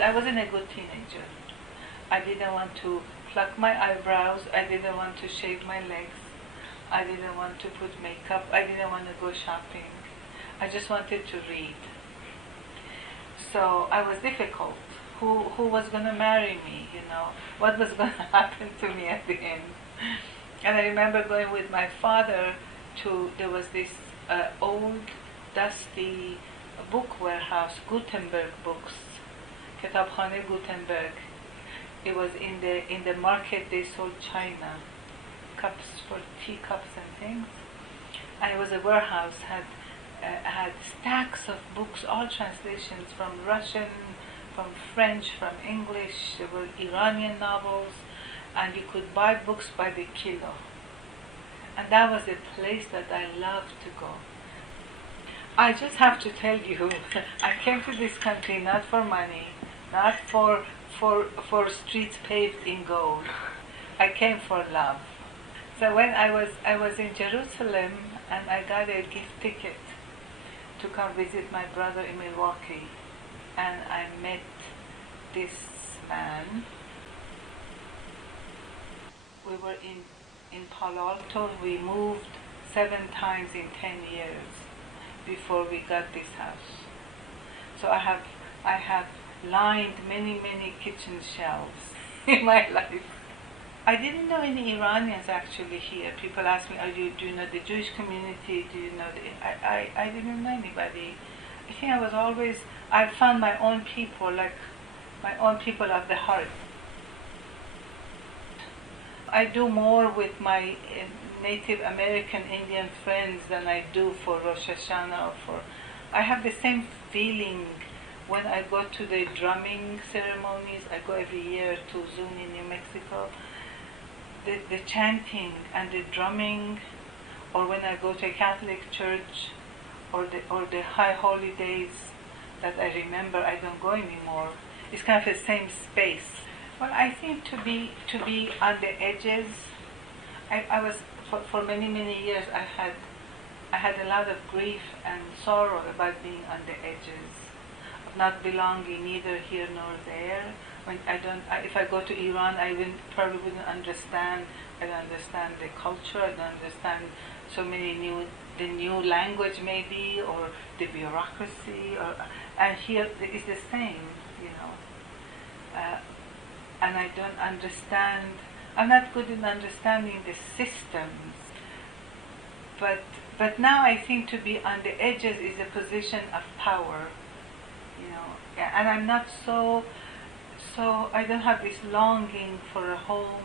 I wasn't a good teenager. I didn't want to pluck my eyebrows. I didn't want to shave my legs. I didn't want to put makeup. I didn't want to go shopping. I just wanted to read. So I was difficult. Who was going to marry me, you know? What was going to happen to me at the end? And I remember going with my father to, there was this old, dusty book warehouse, Gutenberg books, Kitabkhane Gutenberg. It was in the market. They sold china, cups for teacups and things. And it was a warehouse, had stacks of books, all translations from Russian, from French, from English. There were Iranian novels, and you could buy books by the kilo. And that was a place that I loved to go. I just have to tell you, I came to this country not for money, not for streets paved in gold. I came for love. So when I was in Jerusalem, and I got a gift ticket to come visit my brother in Milwaukee, and I met this man. We were in Palo Alto. We moved 7 times in 10 years before we got this house. So I have lined many kitchen shelves in my life. I didn't know any Iranians actually here. People ask me, do you know the Jewish community? Do you know I didn't know anybody. I think I found my own people, like my own people of the heart. I do more with my Native American Indian friends than I do for Rosh Hashanah. I have the same feeling when I go to the drumming ceremonies. I go every year to Zuni, New Mexico. The chanting and the drumming, or when I go to a Catholic church, or the high holy days that I remember I don't go anymore. It's kind of the same space. Well, I think to be on the edges. I was for many years. I had a lot of grief and sorrow about being on the edges, of not belonging neither here nor there. If I go to Iran, probably wouldn't understand. I don't understand the culture. I don't understand so many the new language maybe, or the bureaucracy, and here it's the same, you know. And I don't understand. I'm not good in understanding the systems. But now I think to be on the edges is a position of power, you know. And I'm not so I don't have this longing for a home,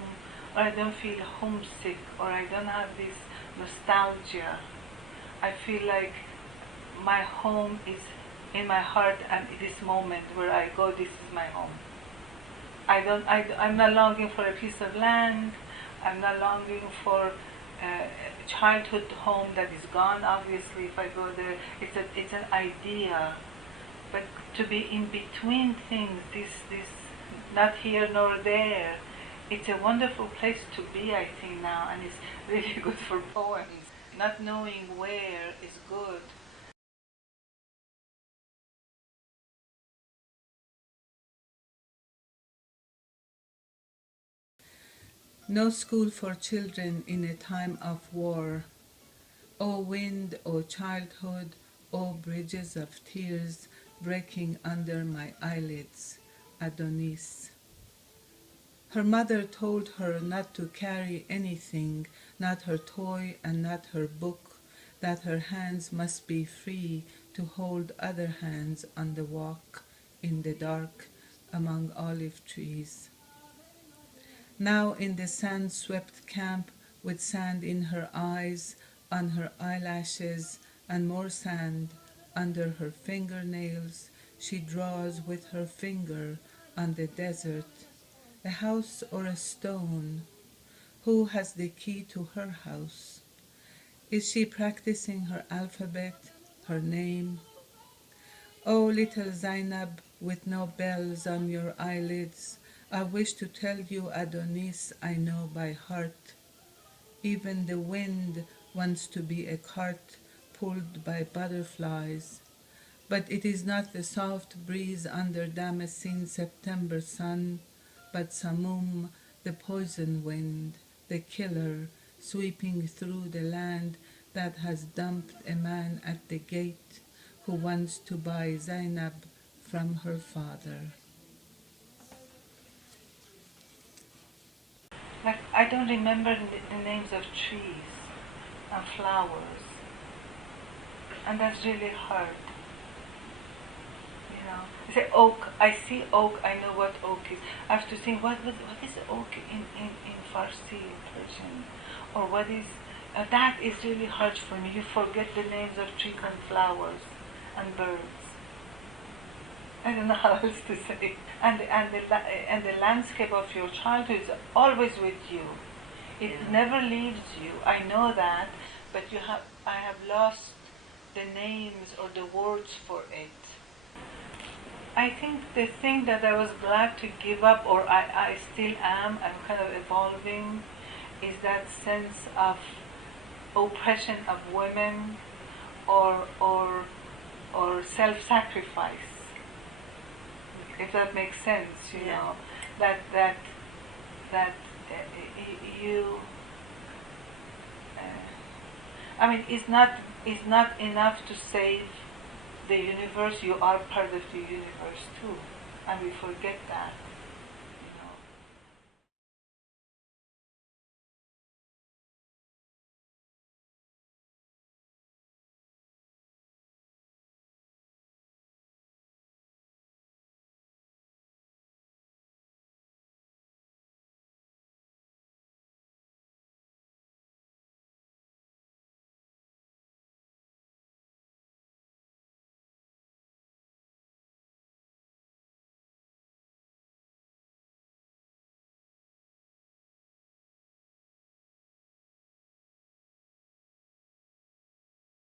or I don't feel homesick, or I don't have this nostalgia. I feel like my home is in my heart, and this moment where I go, this is my home. I'm not longing for a piece of land. I'm not longing for a childhood home that is gone. Obviously, if I go there, it's an idea. But to be in between things, this not here nor there, it's a wonderful place to be, I think, now, and it's really good for poems. Not knowing where is good. No school for children in a time of war. O wind, O childhood, O bridges of tears breaking under my eyelids. Adonis. Her mother told her not to carry anything, not her toy and not her book, that her hands must be free to hold other hands on the walk in the dark among olive trees. Now in the sand-swept camp, with sand in her eyes, on her eyelashes, and more sand under her fingernails, she draws with her finger on the desert, a house or a stone. Who has the key to her house? Is she practicing her alphabet, her name? Oh, little Zainab, with no bells on your eyelids, I wish to tell you, Adonis, I know by heart. Even the wind wants to be a cart pulled by butterflies, But it is not the soft breeze under Damascene's September sun, but Samum, the poison wind, the killer, sweeping through the land that has dumped a man at the gate who wants to buy Zainab from her father. Like, I don't remember the names of trees and flowers, and that's really hard. You know, I say oak. I see oak. I know what oak is. I have to think what is oak in Farsi, Persian, or what is that is really hard for me. You forget the names of trees and flowers and birds. I don't know how else to say. And the landscape of your childhood is always with you. It never leaves you. I know that, but I have lost the names or the words for it. I think the thing that I was glad to give up, or I still am, I'm kind of evolving, is that sense of oppression of women or self-sacrifice. If that makes sense, you know, that you. I mean, it's not enough to save the universe. You are part of the universe too, and we forget that.